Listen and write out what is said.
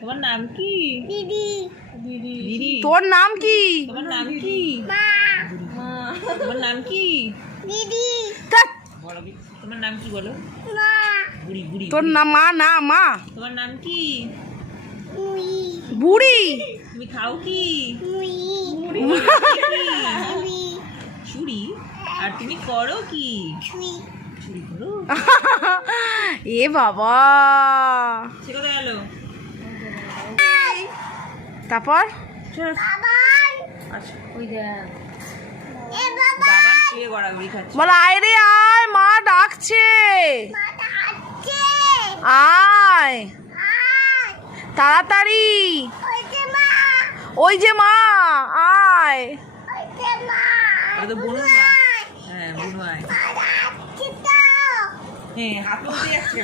তোমার নাম কি? দিদি। দিদি দিদি। তোর নাম কি? তোমার নাম কি? মা। তোমার নাম কি? দিদি। বলো কি? তোমার নাম কি বলো? মা। বুড়ি বুড়ি। তোর নাম মা না মা। তোমার নাম কি? বুড়ি। তুমি খাও কি? চুরি। আর তুমি করো কি? চুরি করো। এ বাবা, সে কোথায় গেল? তারপর আচ্ছা ওই দেখ বাবা শুয়ে গড়াগড়ি খাচ্ছে। বল আয় রে আয়, মা ডাকছে। আয় তাড়াতাড়ি, ওই যে মা, আয়। এটা তো বুনু মা। হ্যাঁ বুনু আয়। হ্যাঁ হাত উঠে যাচ্ছে।